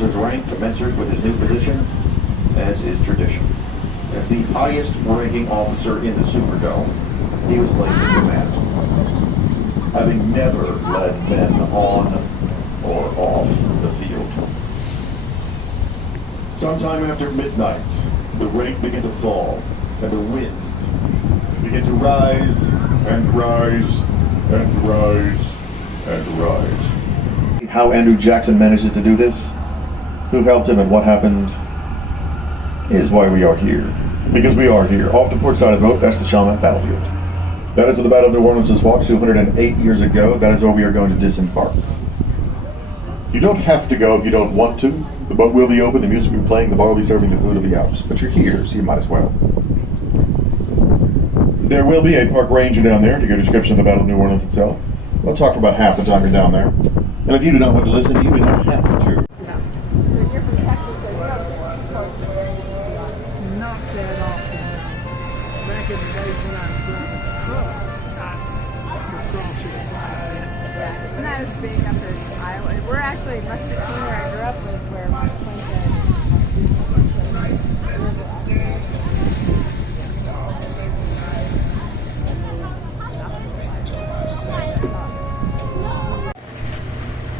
officer's rank commensurate with his new position, as is tradition. As the highest ranking officer in the Superdome, he was placed in command, having never led men on or off the field. Sometime after midnight, the rain began to fall, and the wind began to rise and rise and rise and rise. How Andrew Jackson manages to do this, who helped him, and what happened is why we are here. Because we are here, off the port side of the boat. That's the Chalmette battlefield. That is where the Battle of New Orleans was fought 208 years ago. That is where we are going to disembark. You don't have to go if you don't want to. The boat will be open, the music will be playing, the bar will be serving, the food will be out. But you're here, so you might as well. There will be a park ranger down there to give a description of the Battle of New Orleans itself. They'll talk for about half the time you're down there. And if you do not want to listen, you do not have to. Back in the days when I was growing up, it's not as big up in Iowa. We're actually, West Virginia, where I grew up, was where my point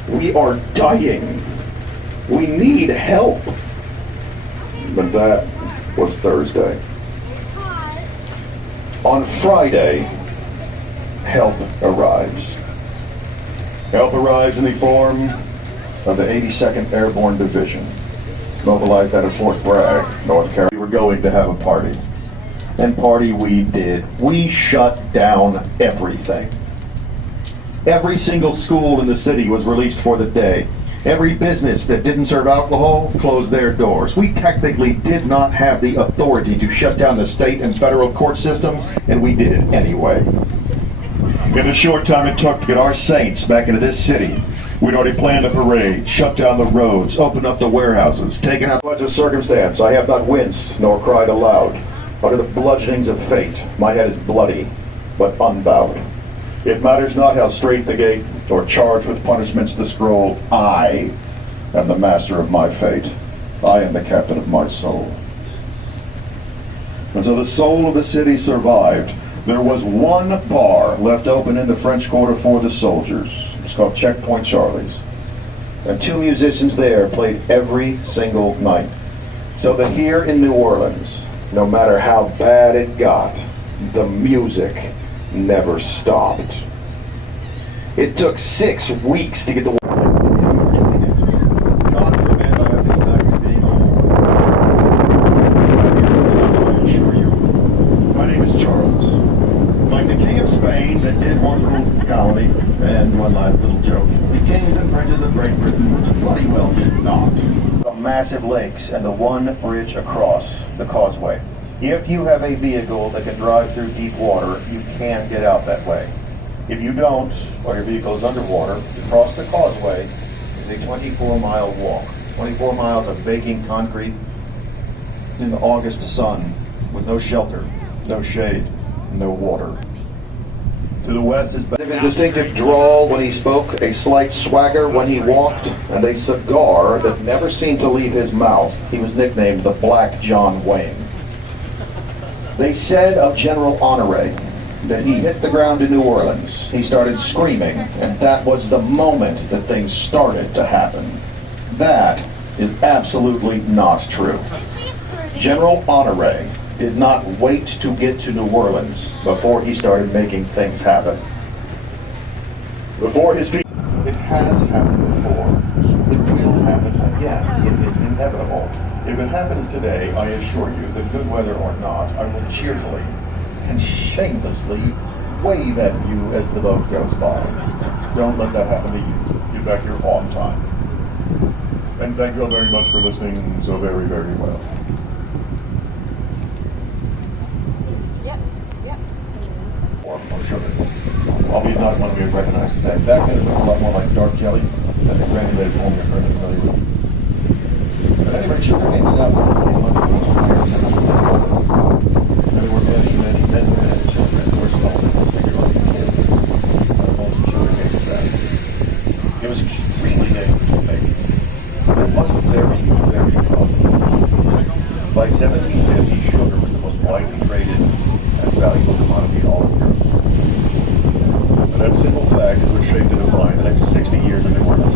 We are dying. We need help. But that was Thursday. On Friday, help arrives. Help arrives in the form of the 82nd Airborne Division, mobilized out of Fort Bragg, North Carolina. We were going to have a party. And party we did. We shut down everything. Every single school in the city was released for the day. Every business that didn't serve alcohol closed their doors. We technically did not have the authority to shut down the state and federal court systems, and we did it anyway. In the short time it took to get our saints back into this city, we'd already planned a parade, shut down the roads, opened up the warehouses, taken out much of circumstance. I have not winced nor cried aloud. Under the bludgeonings of fate, my head is bloody, but unbowed. It matters not how straight the gate, or charged with punishments the scroll. I am the master of my fate. I am the captain of my soul. And so the soul of the city survived. There was one bar left open in the French Quarter for the soldiers. It's called Checkpoint Charlie's. And two musicians there played every single night. So that here in New Orleans, no matter how bad it got, the music never stopped. It took 6 weeks to get the God forbid I have to go back to being old. I assure you. My name is Charles. Like the King of Spain that did one little colony, and one last little joke. The kings and princes of Great Britain, which bloody well did not. The massive lakes and the one bridge across the causeway. If you have a vehicle that can drive through deep water, you can get out that way. If you don't, or your vehicle is underwater, to cross the causeway is a 24-mile walk. 24 miles of baking concrete in the August sun with no shelter, no shade, no water. To the west is a distinctive drawl when he spoke, a slight swagger when he walked, and a cigar that never seemed to leave his mouth. He was nicknamed the Black John Wayne. They said of General Honoré that he hit the ground in New Orleans. He started screaming, and that was the moment that things started to happen. That is absolutely not true. General Honoré did not wait to get to New Orleans before he started making things happen. Before his feet, it has happened before. It will happen again. It is inevitable. If it happens today, I assure you that good weather or not, I will cheerfully and shamelessly wave at you as the boat goes by. Don't let that happen to you. Get back here on time. And thank you all very much for listening so very, very well. Or sugar. Albeit not one we have recognized today. Back then it looked a lot more like dark jelly than the granulated form you're currently familiar with. At any rate, sugar cane south was a much higher temperature. There were many, many, many, many children who were small, particularly kids, molten sugar cane south. It was extremely dangerous to make. It wasn't there fact is what shaped to define the next 60 years of New Orleans.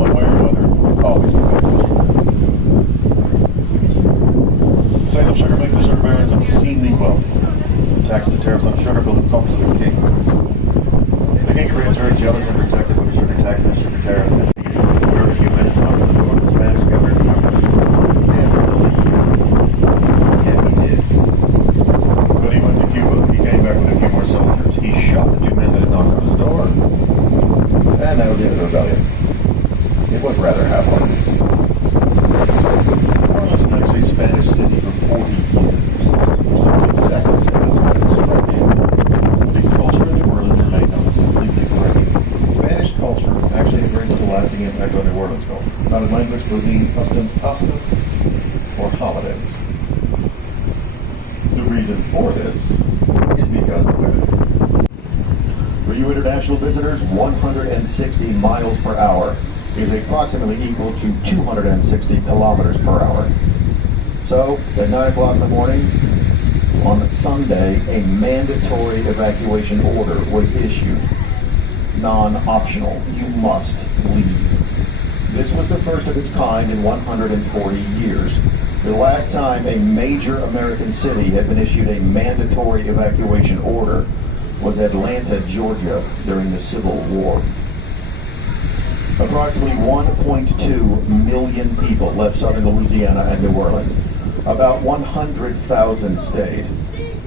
One way or another, it'll always be beneficial. Salem sugar makes the sugar barons obscenely wealthy. Taxes and tariffs on sugar build the coffers of the king. The king of Korea is very jealous and protective of the sugar tax and the sugar tariff. Wherever Cuba had come to the north, the Spanish governor asked him to leave. And he did. When he went to Cuba, he came back with a few more soldiers. He shot the 2 men that had knocked on his door. And that was the end of the rebellion. It was rather half-hearted. New Orleans was actually a Spanish city for 40 years. So exactly the same as French. The culture of New Orleans remained almost completely French. Spanish culture actually had very little lasting impact on New Orleans culture. Not in language, cuisine, customs, pasta, or holidays. The reason for this is because of women. For you international visitors, 160 miles per hour is approximately equal to 260 kilometers per hour. So, at 9 o'clock in the morning, on Sunday, a mandatory evacuation order was issued. Non-optional. You must leave. This was the first of its kind in 140 years. The last time a major American city had been issued a mandatory evacuation order was Atlanta, Georgia, during the Civil War. Approximately 1.2 million people left southern Louisiana and New Orleans. About 100,000 stayed.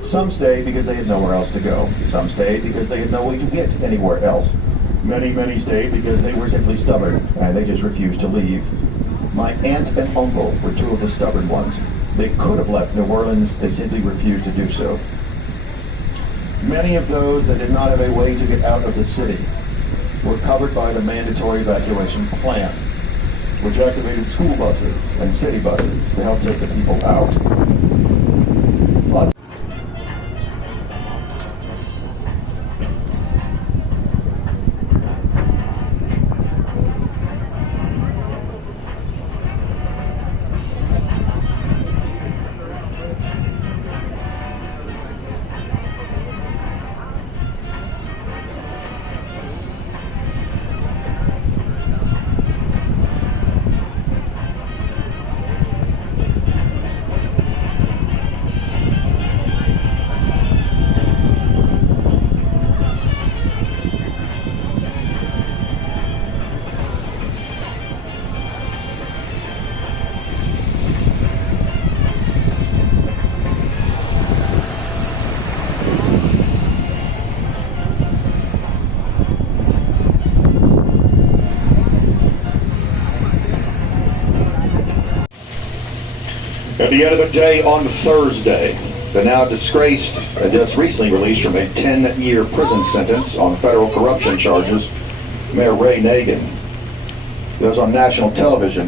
Some stayed because they had nowhere else to go. Some stayed because they had no way to get anywhere else. Many stayed because they were simply stubborn and they just refused to leave. My aunt and uncle were two of the stubborn ones. They could have left New Orleans, they simply refused to do so. Many of those that did not have a way to get out of the city were covered by the mandatory evacuation plan, which activated school buses and city buses to help take the people out. At the end of the day, on Thursday, the now disgraced and just recently released from a 10-year prison sentence on federal corruption charges, Mayor Ray Nagin, goes on national television.